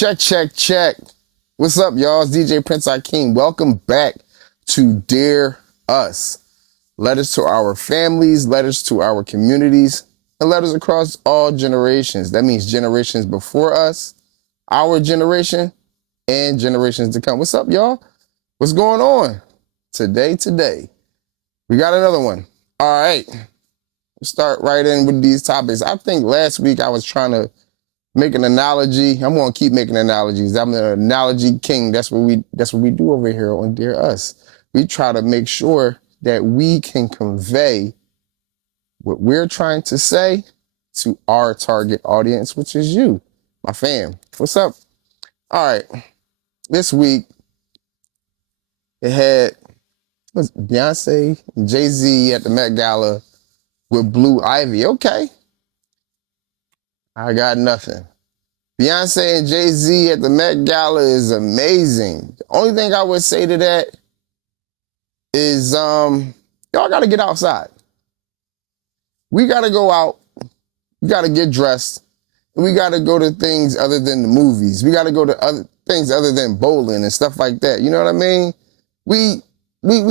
Check, check, check. What's up, y'all? It's DJ Prince Akeem. Welcome back to Dear Us. Letters to our families, letters to our communities, and letters across all generations. That means generations before us, our generation, and generations to come. What's up, y'all? What's going on? Today, we got another one. All right. Let's start right in with these topics. I think last week I was trying to make an analogy. I'm going to keep making analogies. I'm the analogy king. That's what we do over here on Dear Us. We try to make sure that we can convey what we're trying to say to our target audience, which is you, my fam. What's up? All right. This week, it had Beyoncé and Jay-Z at the Met Gala with Blue Ivy. Okay. I got nothing. Beyonce and Jay-Z at the Met Gala is amazing. The only thing I would say to that is y'all got to get outside. We got to go out. We got to get dressed. And we got to go to things other than the movies. We got to go to other things other than bowling and stuff like that. You know what I mean? We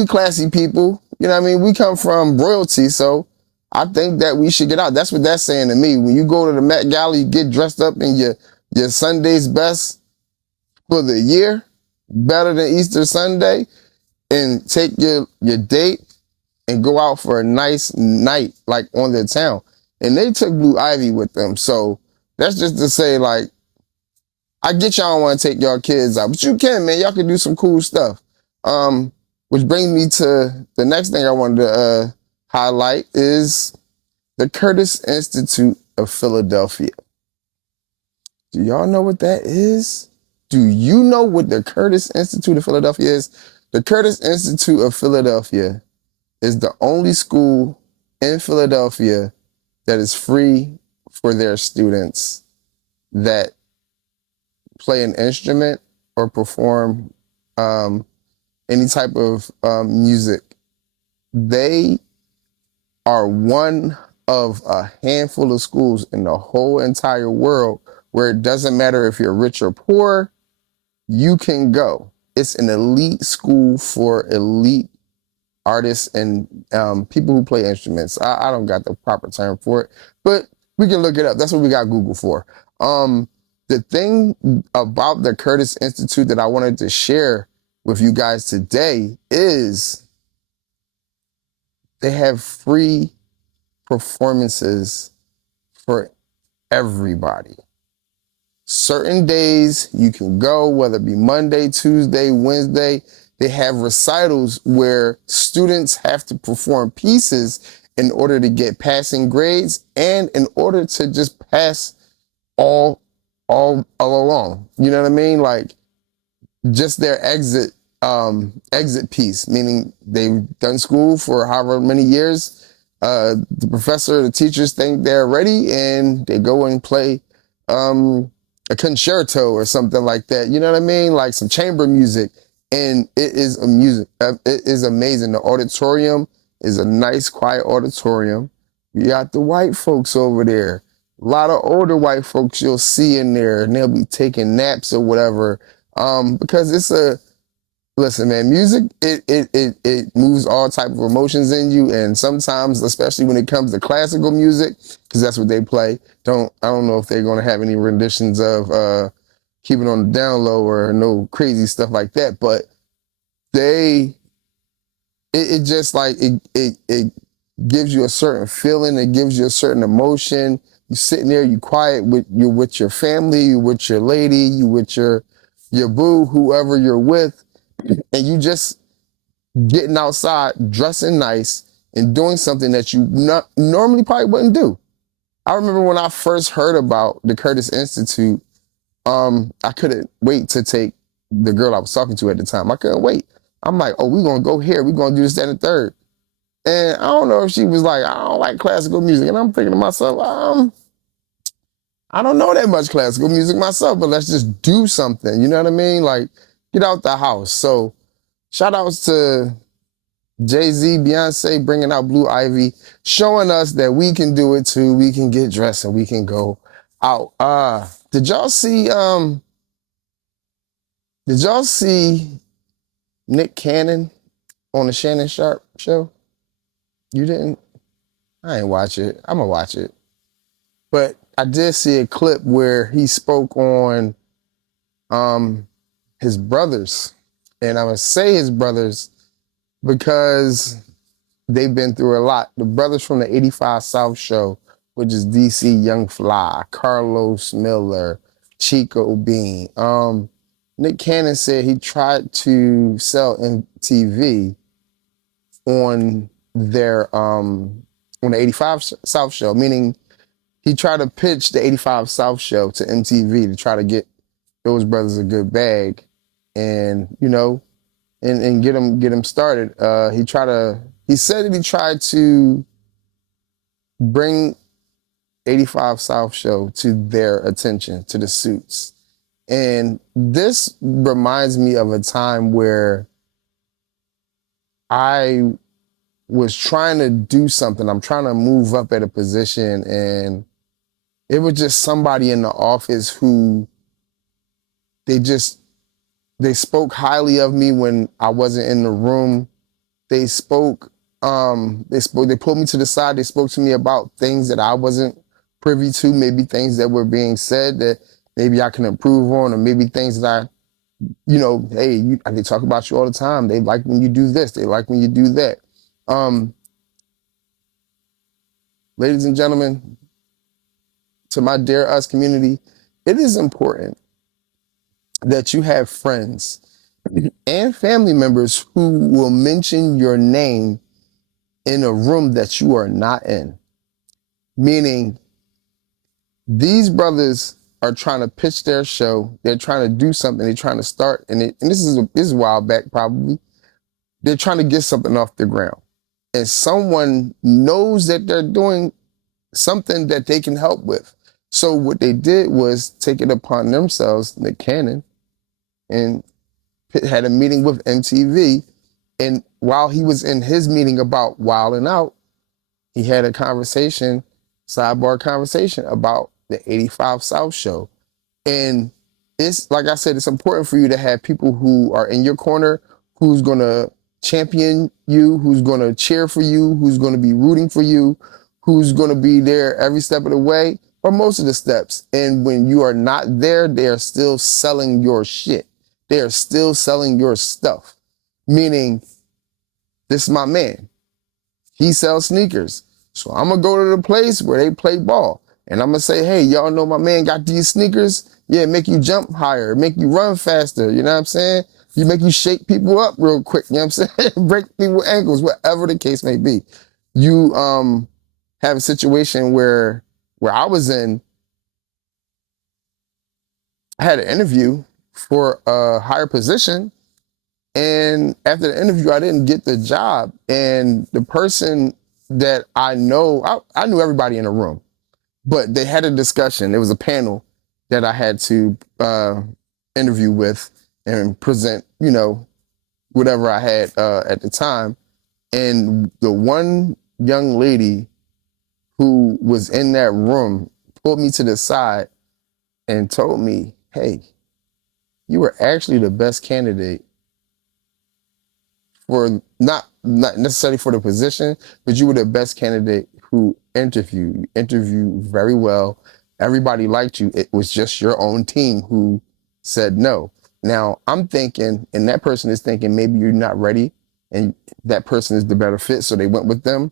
classy people. You know what I mean? We come from royalty, so I think that we should get out. That's what that's saying to me. When you go to the Met Gala, you get dressed up in your Sunday's best for the year, better than Easter Sunday, and take your date and go out for a nice night, like on their town. And they took Blue Ivy with them. So that's just to say, like, I get y'all don't want to take y'all kids out, but you can, man. Y'all can do some cool stuff. Which brings me to the next thing I wanted to highlight is the Curtis Institute of Philadelphia. Do y'all know what that is? Do you know what the Curtis Institute of Philadelphia is? The Curtis Institute of Philadelphia is the only school in Philadelphia that is free for their students that play an instrument or perform any type of music. They are one of a handful of schools in the whole entire world where it doesn't matter if you're rich or poor, you can go. It's an elite school for elite artists and people who play instruments. I don't got the proper term for it, but we can look it up. That's what we got Google for. The thing about the Curtis Institute that I wanted to share with you guys today is they have free performances for everybody. Certain days you can go, whether it be Monday, Tuesday, Wednesday. They have recitals where students have to perform pieces in order to get passing grades and in order to just pass all along. You know what I mean? Like just their exit piece, meaning they've done school for however many years. The professor, the teachers think they're ready and they go and play a concerto or something like that. You know what I mean? Like some chamber music. And it is it is amazing. The auditorium is a nice, quiet auditorium. You got the white folks over there. A lot of older folks you'll see in there, and they'll be taking naps or whatever. Because listen, man, music, it moves all type of emotions in you. And sometimes, especially when it comes to classical music, because that's what they play. I don't know if they're going to have any renditions of Keep It on the Down Low or no crazy stuff like that. But it just like, it gives you a certain feeling. It gives you a certain emotion. You're sitting there, you quiet, you're with your family, you're with your lady, you with your boo, whoever you're with, and you just getting outside, dressing nice, and doing something that you normally probably wouldn't do. I remember when I first heard about the Curtis Institute, I couldn't wait to take the girl I was talking to at the time. I couldn't wait. I'm like, oh, we're going to go here. We're going to do this, that, and the third. And I don't know if she was like, I don't like classical music. And I'm thinking to myself, I don't know that much classical music myself, but let's just do something. You know what I mean? Like, get out the house. So shout outs to Jay-Z, Beyonce bringing out Blue Ivy, showing us that we can do it too. We can get dressed and we can go out. Did y'all see Did y'all see Nick Cannon on the Shannon Sharp show? You didn't? I ain't watch it. I'm gonna watch it. But I did see a clip where he spoke on um his brothers. And I'm gonna say his brothers because they've been through a lot. The brothers from the 85 South show, which is DC Young Fly, Carlos Miller, Chico Bean. Nick Cannon said he tried to sell MTV on their on the 85 South show, meaning he tried to pitch the 85 South show to MTV to try to get those brothers a good bag, and and get him started. He said that he tried to bring 85 South show to their attention, to the suits. And this reminds me of a time where I was trying to do something. I'm trying to move up at a position, and it was just somebody in the office who they spoke highly of me when I wasn't in the room. They pulled me to the side. They spoke to me about things that I wasn't privy to, maybe things that were being said that maybe I can improve on, or maybe things that they talk about you all the time. They like when you do this. They like when you do that. Ladies and gentlemen, to my Dare Us community, it is important that you have friends and family members who will mention your name in a room that you are not in. Meaning, these brothers are trying to pitch their show. They're trying to do something. They're trying to start, and this is a while back probably. They're trying to get something off the ground, and someone knows that they're doing something that they can help with. So what they did was take it upon themselves, Nick Cannon, and had a meeting with MTV. And while he was in his meeting about Wildin' Out, he had a sidebar conversation about the 85 South show. And it's, like I said, it's important for you to have people who are in your corner, who's going to champion you, who's going to cheer for you, who's going to be rooting for you, who's going to be there every step of the way, or most of the steps. And when you are not there, they are still selling your shit. They are still selling your stuff. Meaning, this is my man. He sells sneakers. So I'm going to go to the place where they play ball. And I'm going to say, hey, y'all know my man got these sneakers? Yeah, make you jump higher, make you run faster. You know what I'm saying? You make you shake people up real quick. You know what I'm saying? Break people's ankles, whatever the case may be. You have a situation where I was in, I had an interview for a higher position. And after the interview, I didn't get the job. And the person that I know, I knew everybody in the room, but they had a discussion. There was a panel that I had to interview with and present, whatever I had at the time. And the one young lady who was in that room pulled me to the side and told me, hey, you were actually the best candidate for not necessarily for the position, but you were the best candidate who interviewed. You interviewed very well. Everybody liked you. It was just your own team who said no. Now I'm thinking, and that person is thinking, maybe you're not ready and that person is the better fit, so they went with them.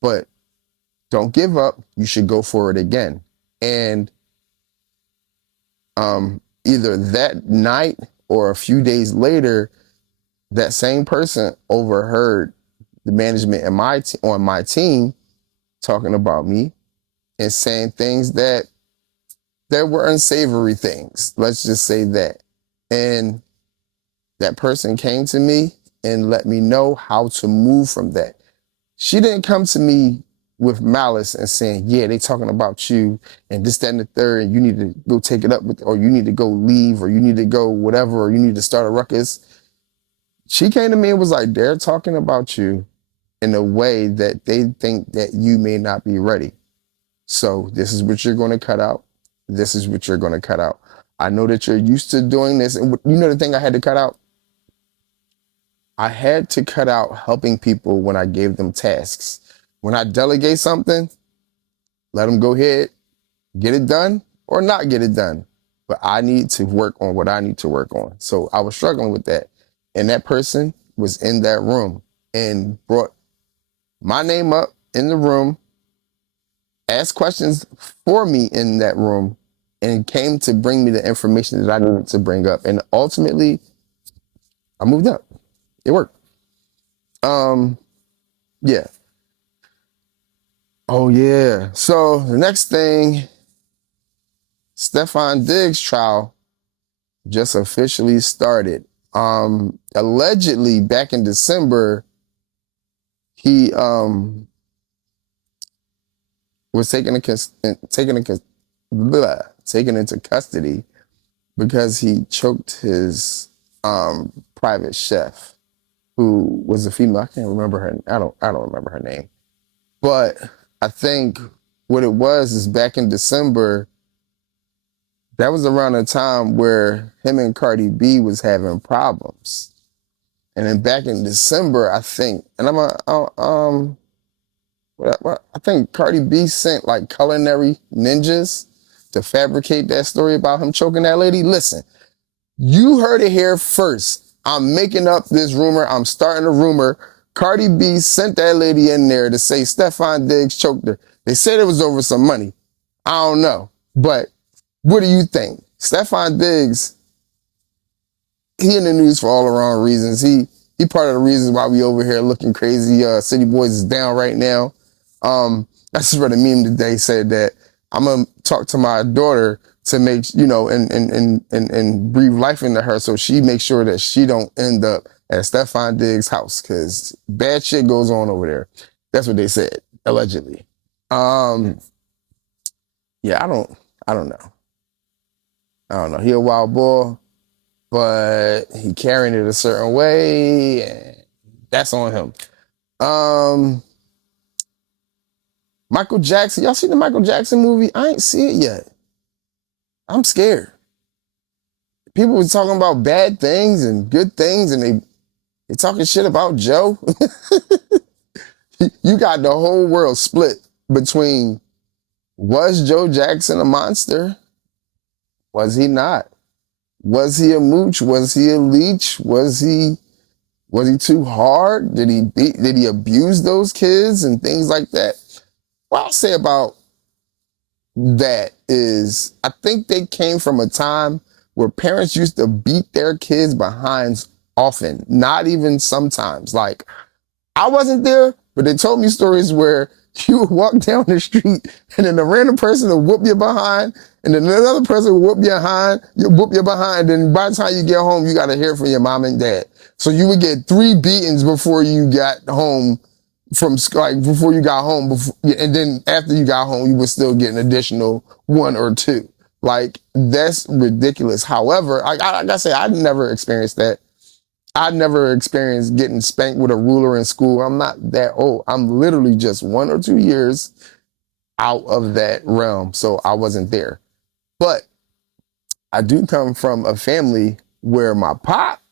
But don't give up. You should go for it again. And either that night or a few days later, that same person overheard the management on my team talking about me and saying things that were unsavory things. Let's just say that. And that person came to me and let me know how to move from that. She didn't come to me with malice and saying, yeah, they talking about you and this, that, and the third, and you need to go take it up with, or you need to go leave, or you need to go whatever, or you need to start a ruckus. She came to me and was like, they're talking about you in a way that they think that you may not be ready. So this is what you're going to cut out. This is what you're going to cut out. I know that you're used to doing this. And you know the thing I had to cut out? I had to cut out helping people when I gave them tasks. When I delegate something, let them go ahead, get it done or not get it done. But I need to work on what I need to work on. So I was struggling with that. And that person was in that room and brought my name up in the room, asked questions for me in that room, and came to bring me the information that I needed to bring up. And ultimately, I moved up. It worked. Yeah. Oh yeah. So the next thing, Stefon Diggs trial just officially started. Allegedly back in December, he was taken into custody because he choked his private chef, who was a female. I can't remember her. I don't remember her name. But I think what it was is back in December, that was around the time where him and Cardi B was having problems. And then back in December, I think, and I think Cardi B sent like culinary ninjas to fabricate that story about him choking that lady. Listen, you heard it here first. I'm making up this rumor. I'm starting a rumor. Cardi B sent that lady in there to say Stefon Diggs choked her. They said it was over some money. I don't know. But what do you think? Stefon Diggs, he in the news for all the wrong reasons. He part of the reasons why we over here looking crazy. City Boys is down right now. I just read a meme today said that I'm gonna talk to my daughter to make, and breathe life into her so she makes sure that she don't end up at Stefon Diggs' house, because bad shit goes on over there. That's what they said, allegedly. Yeah, I don't know. I don't know. He a wild boy, but he carrying it a certain way, and that's on him. Michael Jackson. Y'all seen the Michael Jackson movie? I ain't see it yet. I'm scared. People was talking about bad things and good things, and they talking shit about Joe. You got the whole world split between, was Joe Jackson a monster? Was he not? Was he a mooch? Was he a leech? Was he too hard? Did he abuse those kids and things like that? What I'll say about that is, I think they came from a time where parents used to beat their kids behinds often, not even sometimes. Like, I wasn't there, but they told me stories where you would walk down the street and then a random person would whoop you behind, and then another person would whoop you behind, and by the time you get home, you got to hear from your mom and dad. So you would get 3 beatings before you got home before you got home, and then after you got home, you would still get an additional 1 or 2. Like, that's ridiculous. However, like I say, I never experienced that. I never experienced getting spanked with a ruler in school. I'm not that old. I'm literally just 1 or 2 years out of that realm, so I wasn't there. But I do come from a family where my pop,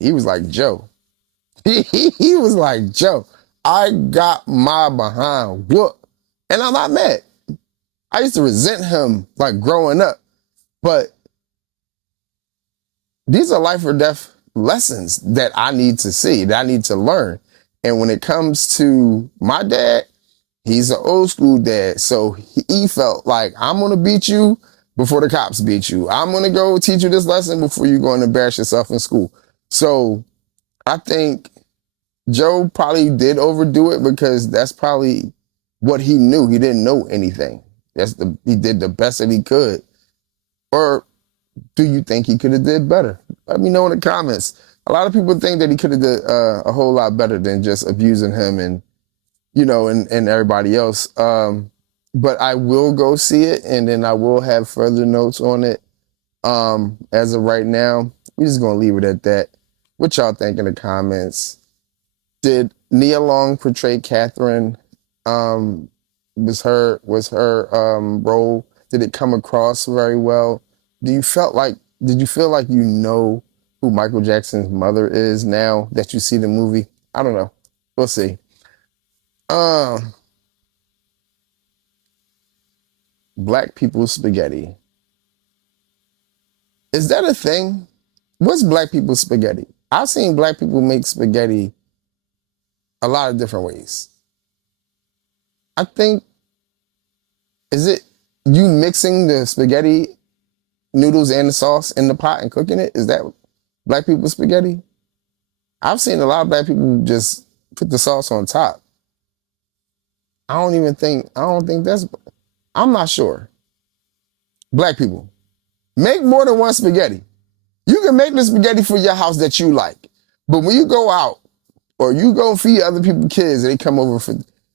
he was like Joe. He was like, Joe, I got my behind whooped. And I'm not mad. I used to resent him like growing up. But these are life or death lessons that I need to see, that I need to learn. And when it comes to my dad, he's an old school dad. So he felt like, I'm going to beat you before the cops beat you. I'm going to go teach you this lesson before you go and embarrass yourself in school. So I think Joe probably did overdo it because that's probably what he knew. He didn't know anything. He did the best that he could. Or do you think he could have did better? Let me know in the comments. A lot of people think that he could have did a whole lot better than just abusing him and everybody else. But I will go see it, and then I will have further notes on it. As of right now, we're just gonna leave it at that. What y'all think in the comments? Did Nia Long portray Catherine? Was her role? Did it come across very well? do you felt like did you feel like you know who Michael Jackson's mother is now that you see the movie? I don't know. We'll see. Um, Black people spaghetti. Is that a thing? What's black people spaghetti? I've seen black people make spaghetti a lot of different ways. I think is it you mixing the spaghetti noodles and the sauce in the pot and cooking it? Is that black people spaghetti? I've seen a lot of black people just put the sauce on top. I don't think that's, I'm not sure. Black people, make more than one spaghetti. You can make the spaghetti for your house that you like. But when you go out or you go feed other people kids and they come over for,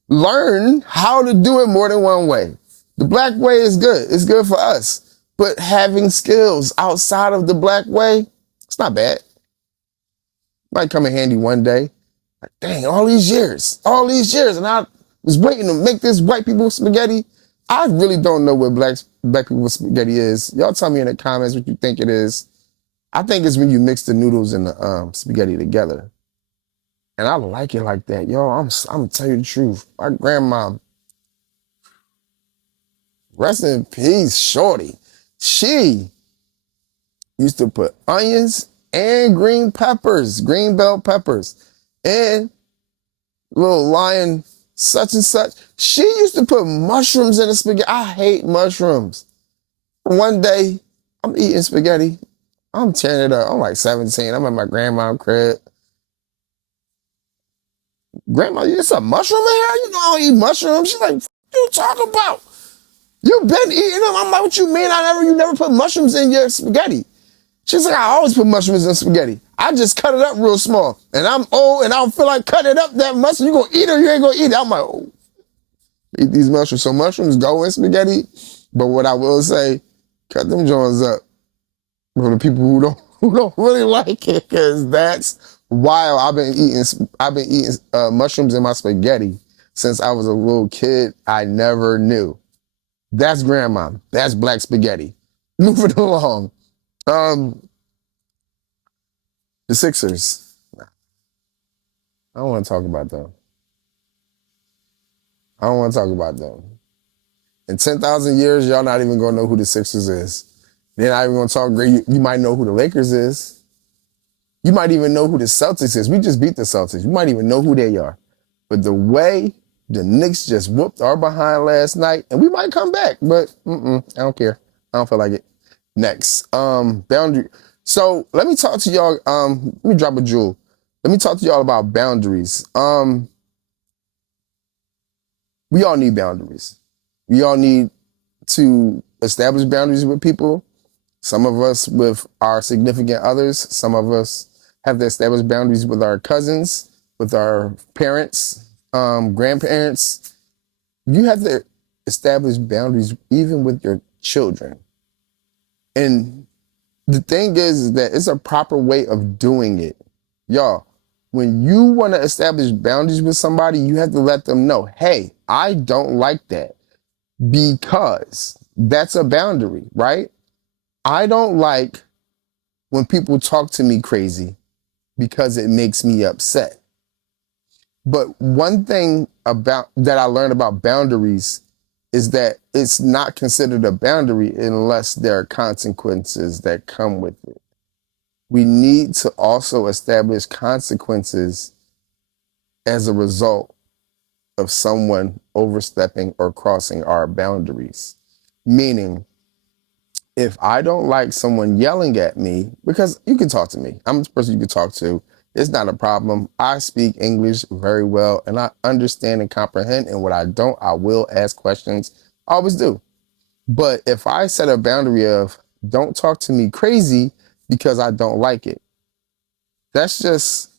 learn how to do it more than one way. The black way is good. It's good for us. But having skills outside of the black way, it's not bad. Might come in handy one day. Like, dang, all these years, and I was waiting to make this white people spaghetti. I really don't know what black people spaghetti is. Y'all tell me in the comments what you think it is. I think it's when you mix the noodles and the spaghetti together. And I like it like that. Yo, I'm gonna tell you the truth. My grandma, rest in peace, Shorty. She used to put onions and green bell peppers, and little lion such and such. She used to put mushrooms in the spaghetti. I hate mushrooms. One day, I'm eating spaghetti. I'm tearing it up. I'm like 17. I'm at my grandma's crib. Grandma, you just a mushroom in here? You know I don't eat mushrooms. She's like, what you talking about? You been eating them. I'm like, what you mean? You never put mushrooms in your spaghetti. She's like, I always put mushrooms in spaghetti. I just cut it up real small. And I'm old and I don't feel like cutting it up that much. You gonna eat it or you ain't gonna eat it? I'm like, oh, eat these mushrooms. So mushrooms go in spaghetti. But what I will say, cut them joints up for the people who don't really like it, because that's wild. I've been eating mushrooms in my spaghetti since I was a little kid. I never knew. That's grandma. That's black spaghetti. Moving along. The Sixers. I don't want to talk about them. I don't want to talk about them. In 10,000 years, y'all not even going to know who the Sixers is. They're not even going to talk great. You might know who the Lakers is. You might even know who the Celtics is. We just beat the Celtics. You might even know who they are. But the way the Knicks just whooped our behind last night, and we might come back, but I don't care. I don't feel like it. Next, boundary. So let me talk to y'all. Let me drop a jewel. Let me talk to y'all about boundaries. We all need boundaries. We all need to establish boundaries with people. Some of us with our significant others. Some of us have to establish boundaries with our cousins, with our parents, grandparents. You have to establish boundaries even with your children. And the thing is that it's a proper way of doing it. Y'all, when you want to establish boundaries with somebody, you have to let them know, hey, I don't like that, because that's a boundary, right? I don't like when people talk to me crazy because it makes me upset. But one thing about that I learned about boundaries is that it's not considered a boundary unless there are consequences that come with it. We need to also establish consequences as a result of someone overstepping or crossing our boundaries. Meaning, if I don't like someone yelling at me, because you can talk to me, I'm the person you can talk to, it's not a problem. I speak English very well and I understand and comprehend, and what I don't, I will ask questions. I always do. But if I set a boundary of don't talk to me crazy because I don't like it, that's just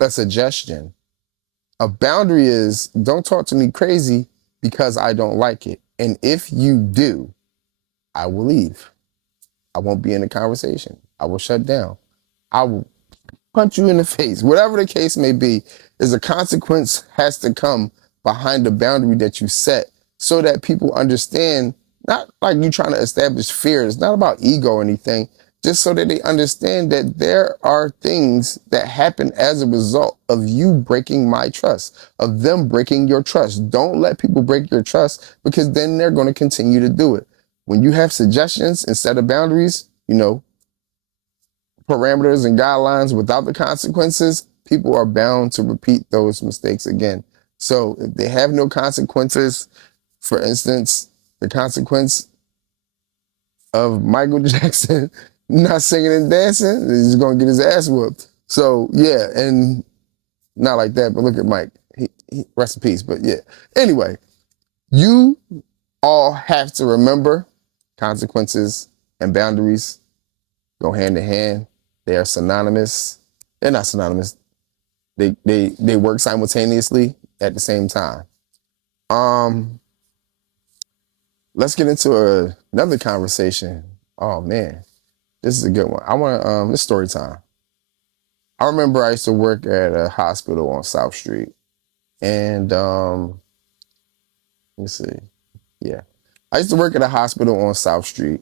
a suggestion. A boundary is don't talk to me crazy because I don't like it. And if you do, I will leave. I won't be in the conversation. I will shut down. I will punch you in the face. Whatever the case may be, is a consequence has to come behind the boundary that you set so that people understand, not like you trying to establish fear. It's not about ego or anything. Just so that they understand that there are things that happen as a result of you breaking my trust, of them breaking your trust. Don't let people break your trust, because then they're going to continue to do it. When you have suggestions instead of boundaries, parameters and guidelines without the consequences, people are bound to repeat those mistakes again. So if they have no consequences, for instance, the consequence of Michael Jackson not singing and dancing, he's going to get his ass whooped. So yeah, and not like that, but look at Mike. He rest in peace. But yeah. Anyway, you all have to remember consequences and boundaries go hand in hand. They are synonymous. They're not synonymous. They work simultaneously at the same time. Let's get into another conversation. Oh man, this is a good one. I want to this story time. I remember I used to work at a hospital on South Street, and let's see, yeah, I used to work at a hospital on South Street.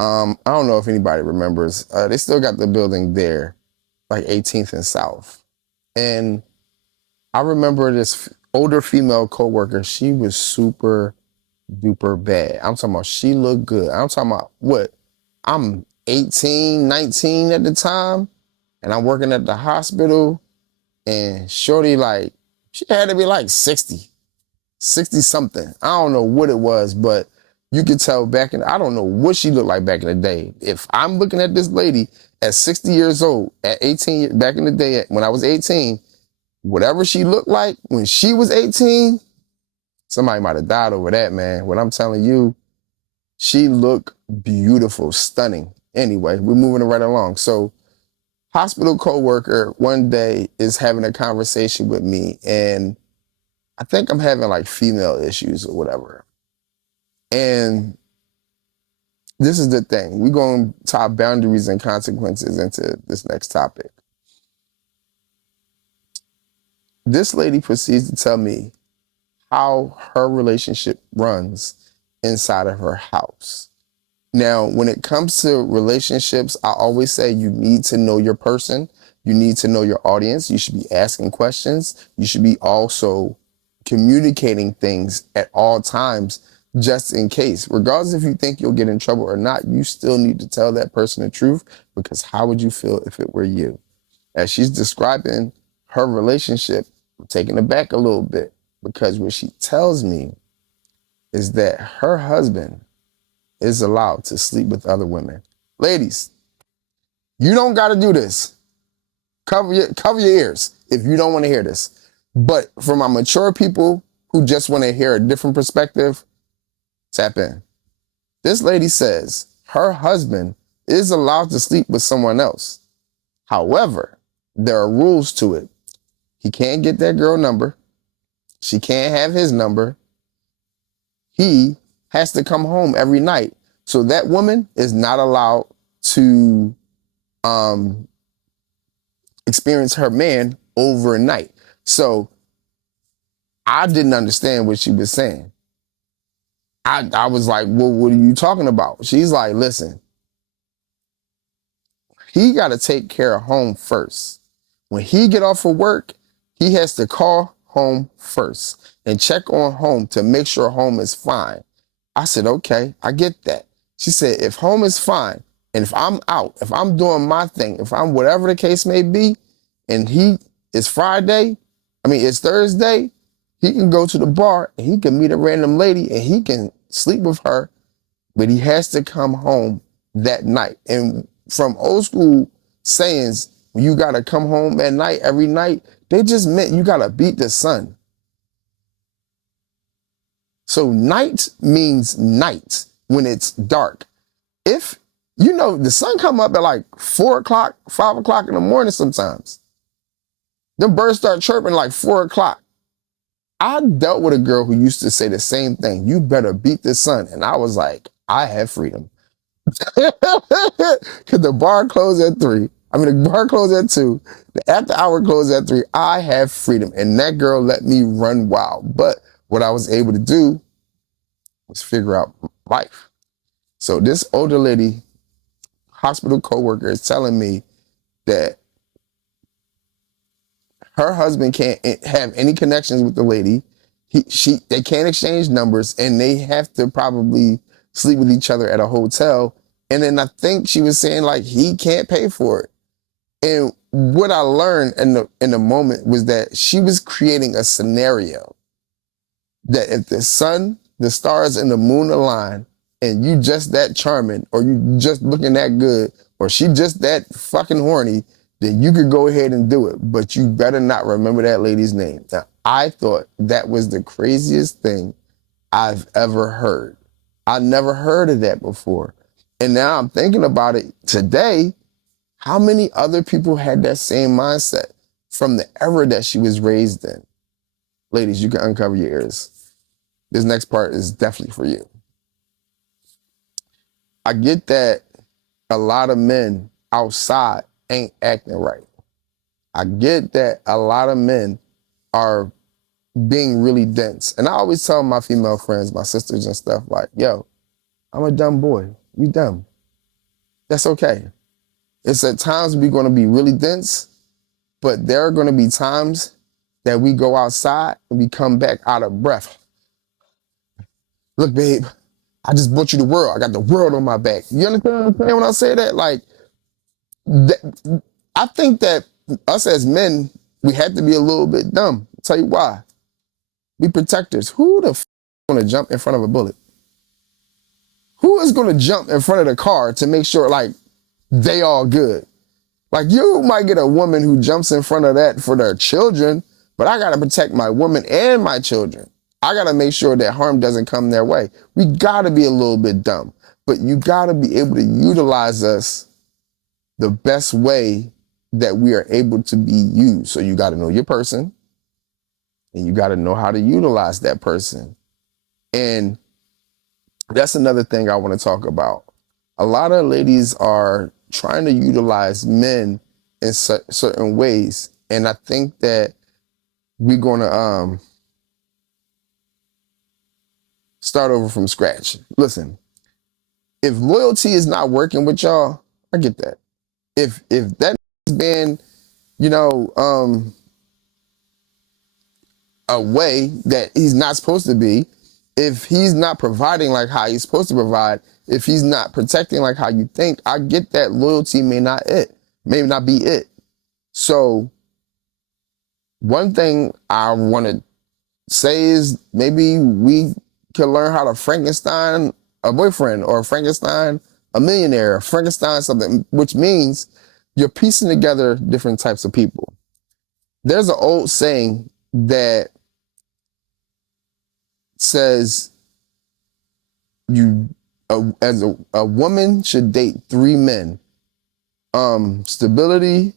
I don't know if anybody remembers. They still got the building there, like 18th and South. And I remember this older female coworker. She was super duper bad. I'm talking about she looked good. I'm talking about what? I'm 18, 19 at the time, and I'm working at the hospital, and shorty, like, she had to be like 60 something. I don't know what it was, but you could tell I don't know what she looked like back in the day. If I'm looking at this lady at 60 years old, at 18, back in the day, when I was 18, whatever she looked like when she was 18, somebody might have died over that, man. What I'm telling you, she looked beautiful, stunning. Anyway, we're moving right along. So, hospital coworker one day is having a conversation with me, and I think I'm having like female issues or whatever. And this is the thing. We're going to tie boundaries and consequences into this next topic. This lady proceeds to tell me how her relationship runs inside of her house. Now, when it comes to relationships, I always say you need to know your person. You need to know your audience. You should be asking questions. You should be also communicating things at all times, just in case. Regardless if you think you'll get in trouble or not, you still need to tell that person the truth, because how would you feel if it were you? As she's describing her relationship, I'm taken aback a little bit, because what she tells me is that her husband is allowed to sleep with other women. Ladies, you don't got to do this. Cover your ears if you don't want to hear this. But for my mature people who just want to hear a different perspective, tap in. This lady says her husband is allowed to sleep with someone else. However, there are rules to it. He can't get that girl number. She can't have his number. He has to come home every night. So that woman is not allowed to experience her man overnight. So I didn't understand what she was saying. I was like, well, what are you talking about? She's like, listen, he got to take care of home first. When he get off of work, he has to call home first and check on home to make sure home is fine. I said, okay, I get that. She said, if home is fine, and if I'm out, if I'm doing my thing, if I'm whatever the case may be, and it's Thursday, he can go to the bar and he can meet a random lady and he can sleep with her, but he has to come home that night. And from old school sayings, you got to come home at night every night, they just meant you got to beat the sun. So night means night when it's dark. If, the sun come up at like 4 o'clock, 5 o'clock in the morning sometimes. The birds start chirping like 4 o'clock. I dealt with a girl who used to say the same thing. You better beat the sun. And I was like, I have freedom. Because the bar closed at 3. The bar closed at 2. The after hour closed at 3. I have freedom. And that girl let me run wild. But what I was able to do Let's figure out life. So this older lady, hospital coworker, is telling me that her husband can't have any connections with the lady. They can't exchange numbers, and they have to probably sleep with each other at a hotel. And then I think she was saying like he can't pay for it. And what I learned in the moment was that she was creating a scenario that if the sun, the stars, and the moon align, and you just that charming, or you just looking that good, or she just that fucking horny, then you could go ahead and do it. But you better not remember that lady's name. Now, I thought that was the craziest thing I've ever heard. I never heard of that before. And now I'm thinking about it today. How many other people had that same mindset from the era that she was raised in? Ladies, you can uncover your ears. This next part is definitely for you. I get that a lot of men outside ain't acting right. I get that a lot of men are being really dense. And I always tell my female friends, my sisters and stuff, like, yo, I'm a dumb boy. You dumb. That's okay. It's at times we're going to be really dense, but there are going to be times that we go outside and we come back out of breath. Look, babe, I just brought you the world. I got the world on my back. You understand what I'm saying when I say that? Like, I think that us as men, we have to be a little bit dumb. I'll tell you why. We protectors. Who the f going to jump in front of a bullet? Who is going to jump in front of the car to make sure, like, they all good? Like, you might get a woman who jumps in front of that for their children, but I got to protect my woman and my children. I got to make sure that harm doesn't come their way. We got to be a little bit dumb, but you got to be able to utilize us the best way that we are able to be used. So you got to know your person, and you got to know how to utilize that person. And that's another thing I want to talk about. A lot of ladies are trying to utilize men in certain ways. And I think that we're going to start over from scratch. Listen, if loyalty is not working with y'all, I get that. If that has been, a way that he's not supposed to be, if he's not providing like how he's supposed to provide, if he's not protecting like how you think, I get that loyalty may not be it. So one thing I want to say is maybe we can learn how to Frankenstein a boyfriend, or Frankenstein a millionaire, or Frankenstein something, which means you're piecing together different types of people. There's an old saying that says a woman should date 3 men. Stability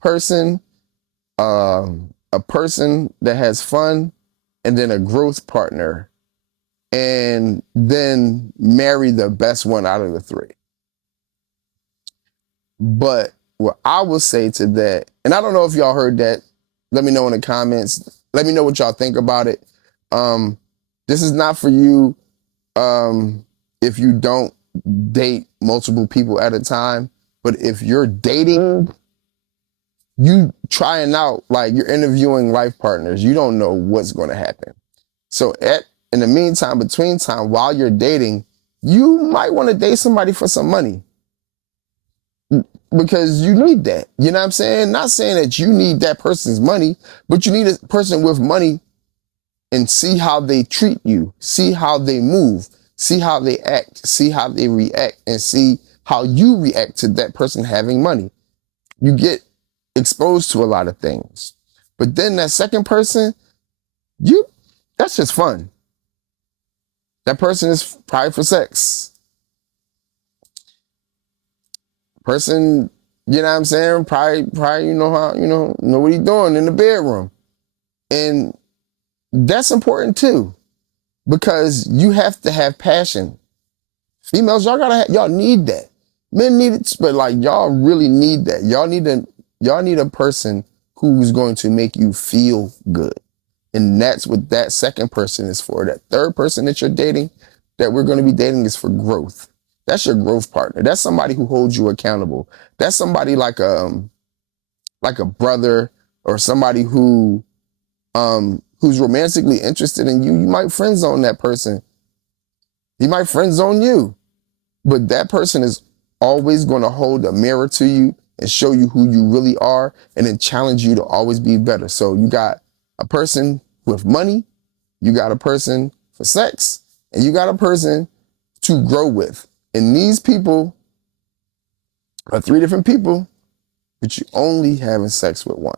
person, a person that has fun, and then a growth partner, and then marry the best one out of the 3. But what I will say to that, and I don't know if y'all heard that, let me know in the comments. Let me know what y'all think about it. This is not for you if you don't date multiple people at a time. But if you're dating, you trying out, like you're interviewing life partners, you don't know what's going to happen. So in the meantime, between time, while you're dating, you might want to date somebody for some money, because you need that. You know what I'm saying? Not saying that you need that person's money, but you need a person with money, and see how they treat you, see how they move, see how they act, see how they react, and see how you react to that person having money. You get exposed to a lot of things. But then that second person, that's just fun. That person is probably for sex. Person, you know what I'm saying? Probably know what he's doing in the bedroom. And that's important too, because you have to have passion. Females, y'all need that. Men need it, but like y'all really need that. Y'all need a person who's going to make you feel good. And that's what that second person is for. That third person that you're dating, that we're going to be dating is for growth. That's your growth partner. That's somebody who holds you accountable. That's somebody like a brother or somebody who's romantically interested in you. You might friend zone that person. He might friend zone you, but that person is always going to hold a mirror to you and show you who you really are and then challenge you to always be better. So you got a person with money, you got a person for sex, and you got a person to grow with. And these people are three different people, but you only having sex with one.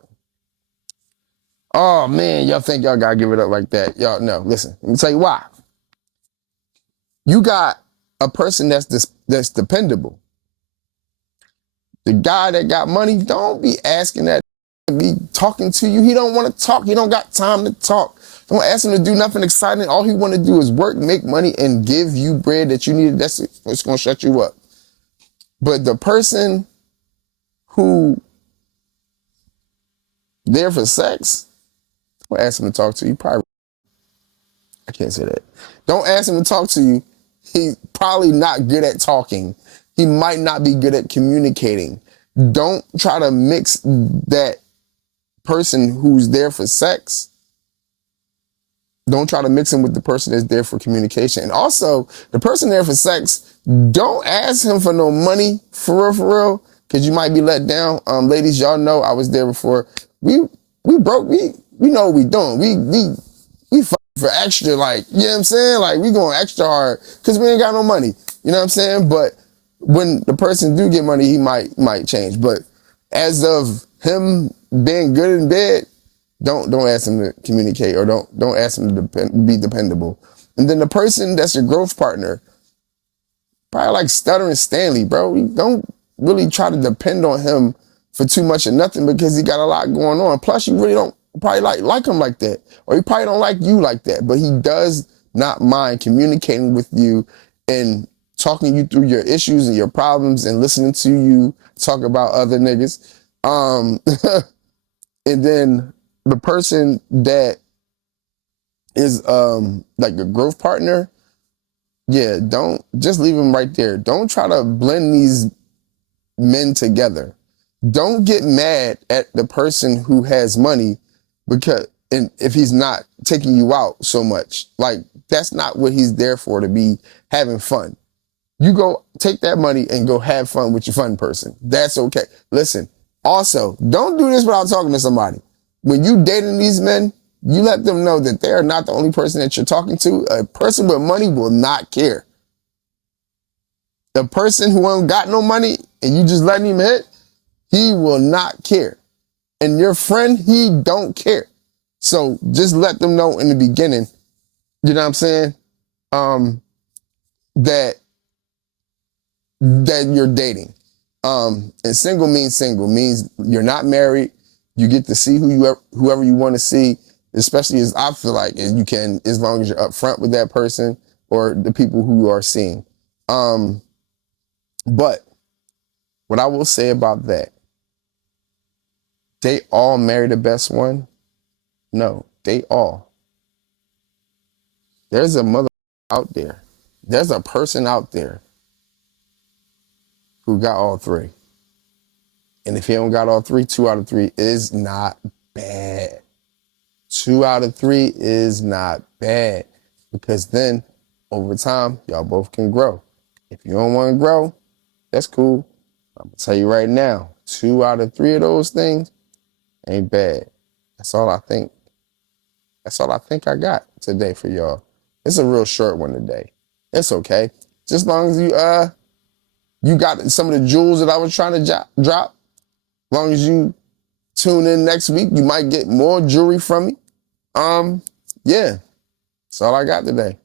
Oh man, y'all think y'all gotta give it up like that. Y'all, no, listen, let me tell you why. You got a person that's dependable. The guy that got money, don't be asking that to be talking to you. He don't want to talk. He don't got time to talk. Don't ask him to do nothing exciting. All he want to do is work, make money, and give you bread that you need. That's what's going to shut you up. But the person who there for sex, don't ask him to talk to you. Probably, I can't say that. Don't ask him to talk to you. He's probably not good at talking. He might not be good at communicating. Don't try to mix that person who's there for sex. Don't try to mix him with the person that's there for communication. And also, the person there for sex, don't ask him for no money, for real, because you might be let down. Ladies, y'all know I was there before. We broke, we know what we doing. We fight for extra, like, you know what I'm saying? Like, we going extra hard because we ain't got no money. You know what I'm saying? But when the person do get money, he might change. But as of him being good in bed, don't ask him to communicate, or don't ask him to be dependable. And then the person that's your growth partner, probably like Stuttering Stanley, bro. You don't really try to depend on him for too much of nothing because he got a lot going on. Plus, you really don't probably like him like that, or he probably don't like you like that. But he does not mind communicating with you and talking you through your issues and your problems and listening to you talk about other niggas. And then the person that is like a growth partner, yeah, don't just leave him right there. Don't try to blend these men together. Don't get mad at the person who has money because and if he's not taking you out so much. Like, that's not what he's there for, to be having fun. You go take that money and go have fun with your fun person. That's okay. Listen, also, don't do this without talking to somebody. When you dating these men, you let them know that they are not the only person that you're talking to. A person with money will not care. The person who ain't got no money and you just letting him hit, he will not care. And your friend, he don't care. So just let them know in the beginning, you know what I'm saying, that you're dating. And single means you're not married. You get to see whoever you want to see, especially as I feel like as you can, as long as you're upfront with that person or the people who you are seeing. But what I will say about that, they all marry the best one? No, they all. There's a mother out there. There's a person out there who got all three. And if he don't got all three, 2 out of 3 is not bad. 2 out of 3 is not bad, because then over time, y'all both can grow. If you don't want to grow, that's cool. I'm gonna tell you right now, 2 out of 3 of those things ain't bad. That's all I think. That's all I think I got today for y'all. It's a real short one today. It's okay. Just as long as you got some of the jewels that I was trying to drop. As long as you tune in next week, you might get more jewelry from me. Yeah, that's all I got today.